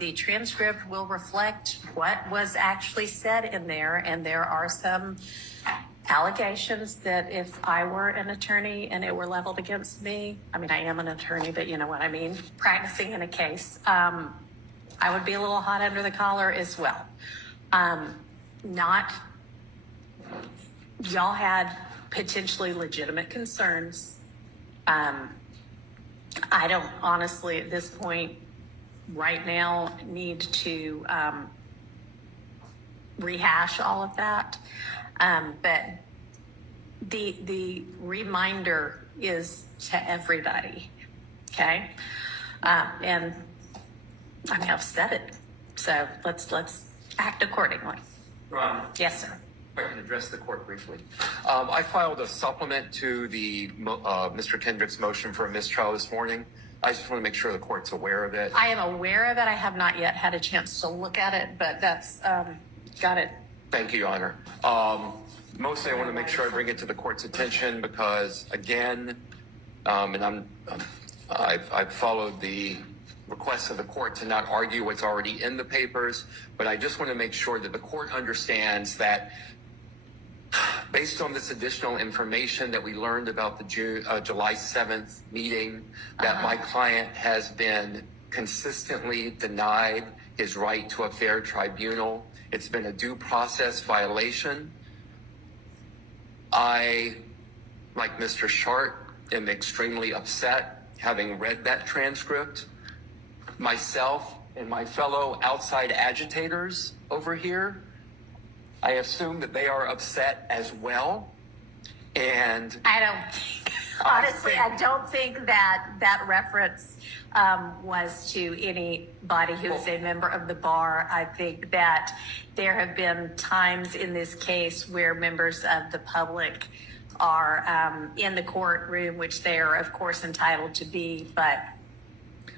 The transcript will reflect what was actually said in there, and there are some allegations that if I were an attorney and it were leveled against me, I mean, I am an attorney, but you know what I mean, practicing in a case, I would be a little hot under the collar as well. Y'all had potentially legitimate concerns. I don't honestly at this point right now need to rehash all of that. But the reminder is to everybody, okay? And I mean, I've said it, so let's act accordingly. Ron. Yes, sir. If I can address the court briefly. I filed a supplement to the Mr. Kendrick's motion for a mistrial this morning. I just want to make sure the court's aware of it. I am aware of it. I have not yet had a chance to look at it, but that's got it. Thank you, Your Honor. Mostly I want to make sure I bring it to the court's attention because, again, and I've followed the request of the court to not argue what's already in the papers, but I just want to make sure that the court understands that based on this additional information that we learned about the July 7th meeting, that my client has been consistently denied his right to a fair tribunal. It's been a due process violation. I, like Mr. Shart, am extremely upset having read that transcript. Myself and my fellow outside agitators over here, I assume that they are upset as well. And I don't think that reference was to anybody who is a member of the bar. I think that there have been times in this case where members of the public are in the courtroom, which they are, of course, entitled to be, but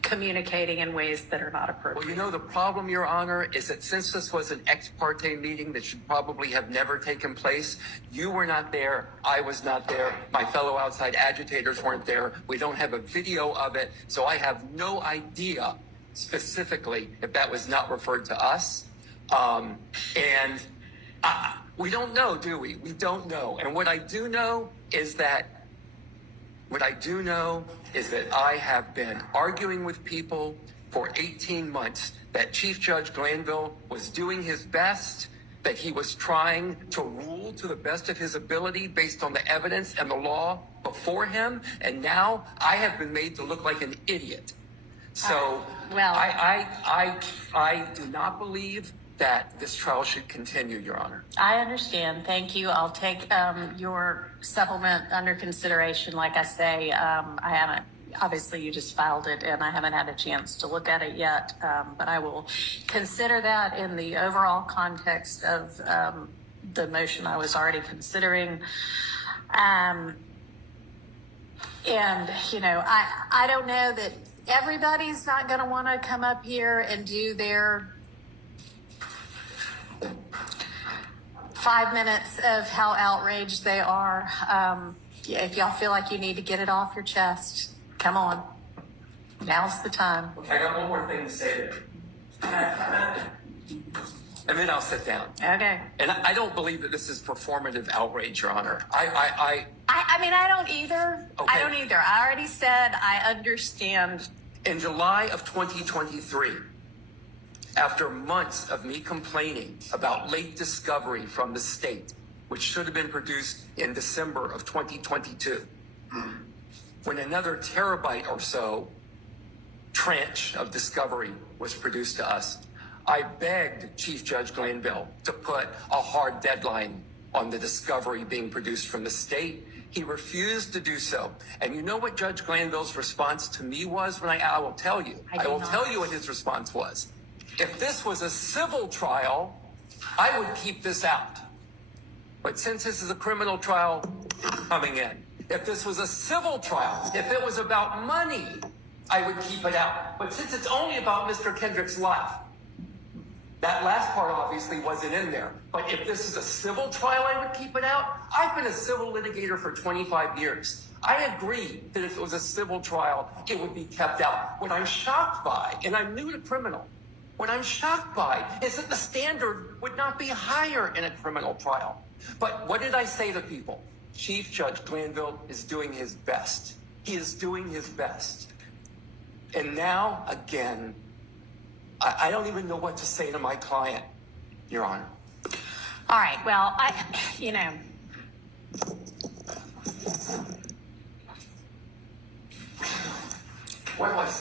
communicating in ways that are not appropriate. Well, you know, the problem, Your Honor, is that since this was an ex parte meeting that should probably have never taken place, you were not there, I was not there, my fellow outside agitators weren't there, we don't have a video of it, so I have no idea specifically if that was not referred to us. We don't know, do we? We don't know. And what I do know is that I have been arguing with people for 18 months that Chief Judge Glanville was doing his best, that he was trying to rule to the best of his ability based on the evidence and the law before him, and now I have been made to look like an idiot. So I do not believe that this trial should continue, Your Honor. I understand. Thank you. I'll take your supplement under consideration. Like I say, I haven't, obviously you just filed it and I haven't had a chance to look at it yet, but I will consider that in the overall context of the motion I was already considering. And, you know, I don't know that everybody's not going to want to come up here and do their 5 minutes of how outraged they are. If y'all feel like you need to get it off your chest, come on. Now's the time. Okay, I got one more thing to say there. And then I'll sit down. Okay. And I don't believe that this is performative outrage, Your Honor. I mean, I don't either. Okay. I don't either. I already said I understand. In July of 2023, after months of me complaining about late discovery from the state, which should have been produced in December of 2022, when another terabyte or so tranche of discovery was produced to us, I begged Chief Judge Glanville to put a hard deadline on the discovery being produced from the state. He refused to do so. And you know what Judge Glanville's response to me was when I will tell you. I will tell you what his response was. If this was a civil trial, I would keep this out. But since this is a criminal trial, it's coming in. If this was a civil trial, if it was about money, I would keep it out. But since it's only about Mr. Kendrick's life, that last part obviously wasn't in there. But if this is a civil trial, I would keep it out. I've been a civil litigator for 25 years. I agree that if it was a civil trial, it would be kept out. What I'm shocked by, and I'm new to criminal, What I'm shocked by is that the standard would not be higher in a criminal trial. But what did I say to people? Chief Judge Glanville is doing his best. He is doing his best. And now, again, I don't even know what to say to my client, Your Honor. All right. Well, you know. What do I say?